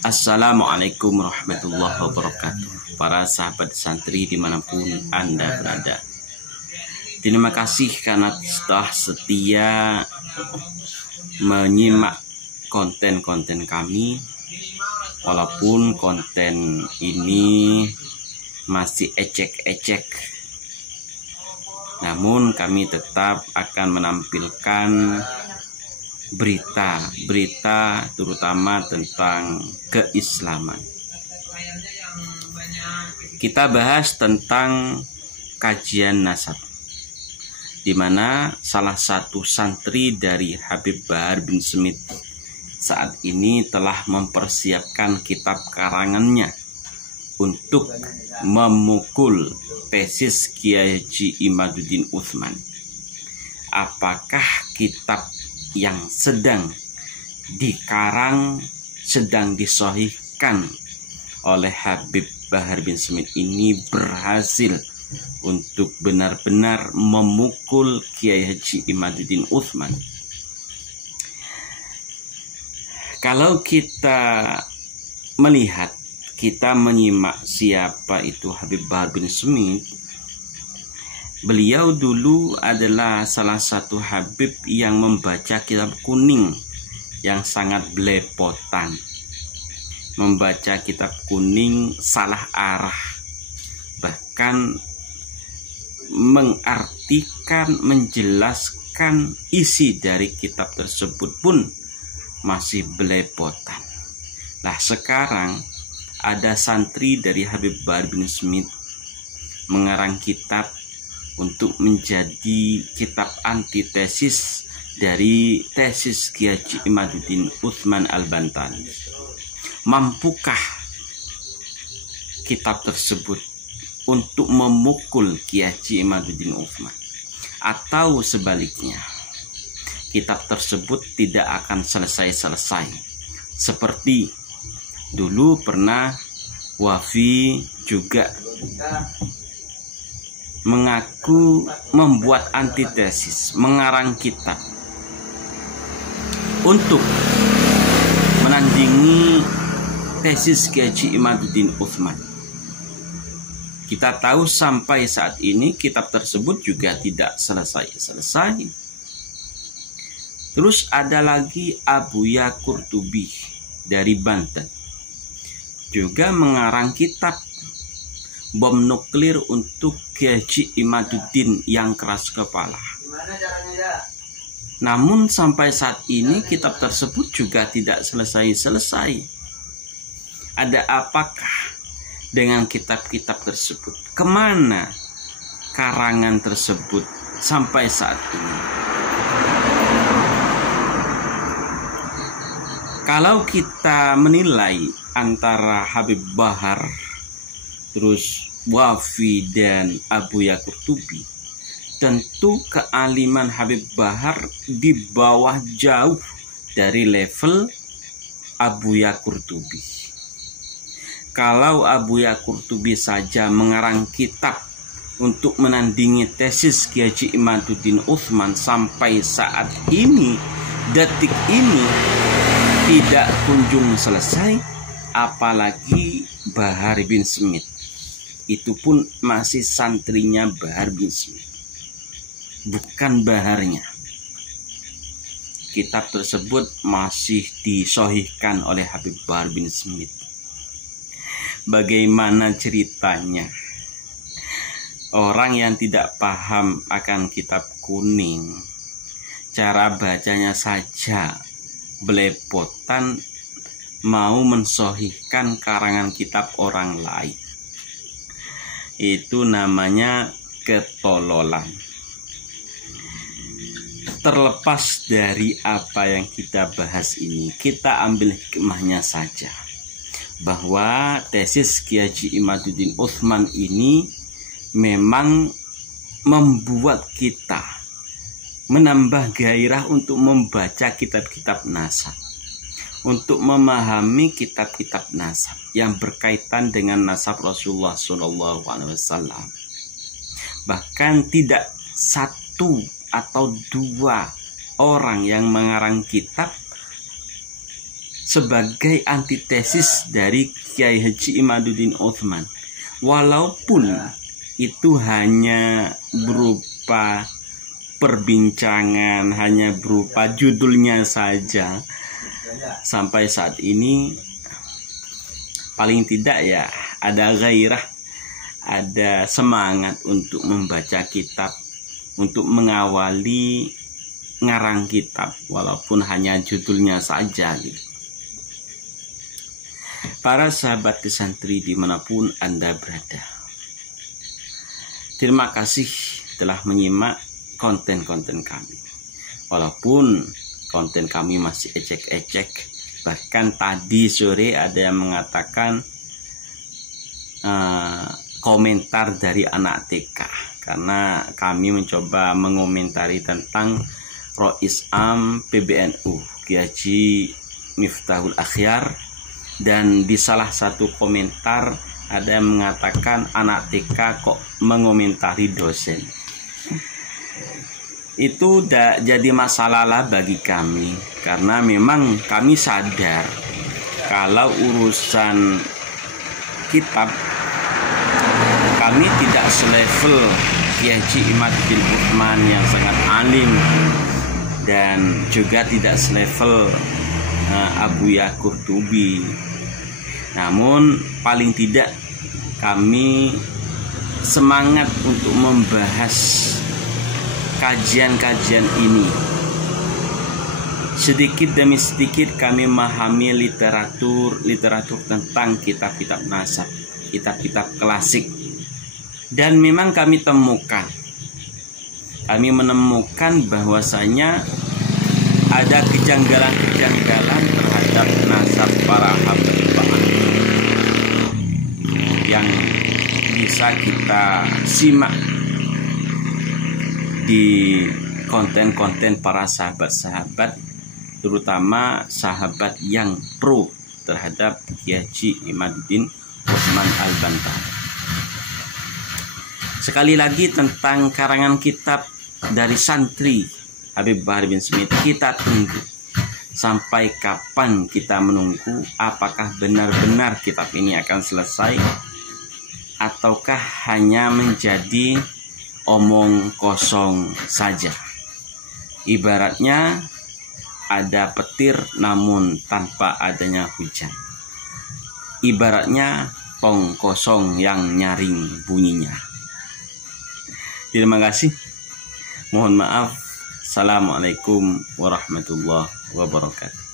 Assalamualaikum warahmatullahi wabarakatuh. Para sahabat santri dimanapun Anda berada, terima kasih karena telah setia menyimak konten-konten kami. Walaupun konten ini masih ecek-ecek, namun kami tetap akan menampilkan berita terutama tentang keislaman. Kita bahas tentang kajian nasab, di mana salah satu santri dari Habib Bahar bin Smith saat ini telah mempersiapkan kitab karangannya untuk memukul tesis Kiai Haji Imaduddin Utsman. Apakah kitab yang sedang dikarang, sedang disahihkan oleh Habib Bahar bin Smith ini berhasil untuk benar-benar memukul Kiai Haji Imaduddin Utsman? Kalau kita melihat, kita menyimak siapa itu Habib Bahar bin Smith, beliau dulu adalah salah satu Habib yang membaca kitab kuning yang sangat belepotan. Membaca kitab kuning salah arah, bahkan mengartikan, menjelaskan isi dari kitab tersebut pun masih belepotan. Nah, sekarang ada santri dari Habib Bahar bin Smith mengarang kitab untuk menjadi kitab antitesis dari tesis Kiai Haji Imaduddin Utsman Al-Bantani. Mampukah kitab tersebut untuk memukul Kiai Haji Imaduddin Utsman? Atau sebaliknya, kitab tersebut tidak akan selesai-selesai, seperti dulu pernah Wafi juga mengaku membuat antitesis, mengarang kitab untuk menandingi tesis Kiai Haji Imaduddin Utsman. Kita tahu sampai saat ini kitab tersebut juga tidak selesai-selesai. Terus ada lagi Abuya Qurtubi dari Banten, juga mengarang kitab bom nuklir untuk Kiai Haji Imaduddin yang keras kepala. Namun sampai saat ini kitab tersebut juga tidak selesai-selesai. Ada apakah dengan kitab-kitab tersebut? Kemana karangan tersebut sampai saat ini? Kalau kita menilai antara Habib Bahar, terus Wafi dan Abuya Qurtubi, tentu kealiman Habib Bahar di bawah jauh dari level Abuya Qurtubi. Kalau Abuya Qurtubi saja mengarang kitab untuk menandingi tesis Kiai Haji Imaduddin Utsman sampai saat ini, detik ini tidak kunjung selesai, apalagi Bahar bin Smith. Itu pun masih santrinya Bahar bin Smith, bukan Baharnya. Kitab tersebut masih disahihkan oleh Habib Bahar bin Smith. Bagaimana ceritanya? Orang yang tidak paham akan kitab kuning, cara bacanya saja belepotan, mau mensahihkan karangan kitab orang lain. Itu namanya ketololan. Terlepas dari apa yang kita bahas ini, kita ambil hikmahnya saja, bahwa tesis Kiai Haji Imaduddin Utsman ini memang membuat kita menambah gairah untuk membaca kitab-kitab nasab, untuk memahami kitab-kitab nasab yang berkaitan dengan nasab Rasulullah SAW. Bahkan tidak satu atau dua orang yang mengarang kitab sebagai antitesis dari Kiai Haji Imaduddin Utsman. Walaupun itu hanya berupa perbincangan, hanya berupa judulnya saja, sampai saat ini paling tidak ya ada gairah, ada semangat untuk membaca kitab, untuk mengawali ngarang kitab walaupun hanya judulnya saja gitu. Para sahabat santri dimanapun Anda berada, terima kasih telah menyimak konten-konten kami. Walaupun konten kami masih ecek-ecek, bahkan tadi sore ada yang mengatakan komentar dari anak TK, karena kami mencoba mengomentari tentang Rois Am PBNU Kiai Haji Miftahul Akhyar. Dan di salah satu komentar ada yang mengatakan anak TK kok mengomentari dosen. Itu udah jadi masalah lah bagi kami, karena memang kami sadar kalau urusan kitab kami tidak selevel Kiai Haji Imaduddin Utsman yang sangat alim, dan juga tidak selevel Abuya Qurtubi. Namun paling tidak kami semangat untuk membahas kajian-kajian ini. Sedikit demi sedikit kami memahami literatur tentang kitab-kitab nasab, kitab-kitab klasik. Dan memang kami menemukan bahwasanya ada kejanggalan-kejanggalan terhadap nasab para hamba yang bisa kita simak di konten-konten para sahabat-sahabat, terutama sahabat yang pro terhadap Kiai Haji Imaduddin Utsman Al-Banta'i. Sekali lagi tentang karangan kitab dari santri Habib Bahar bin Smith, kita tunggu sampai kapan kita menunggu, apakah benar-benar kitab ini akan selesai ataukah hanya menjadi omong kosong saja. Ibaratnya ada petir namun tanpa adanya hujan. Ibaratnya tong kosong yang nyaring bunyinya. Terima kasih. Mohon maaf. Assalamualaikum warahmatullahi wabarakatuh.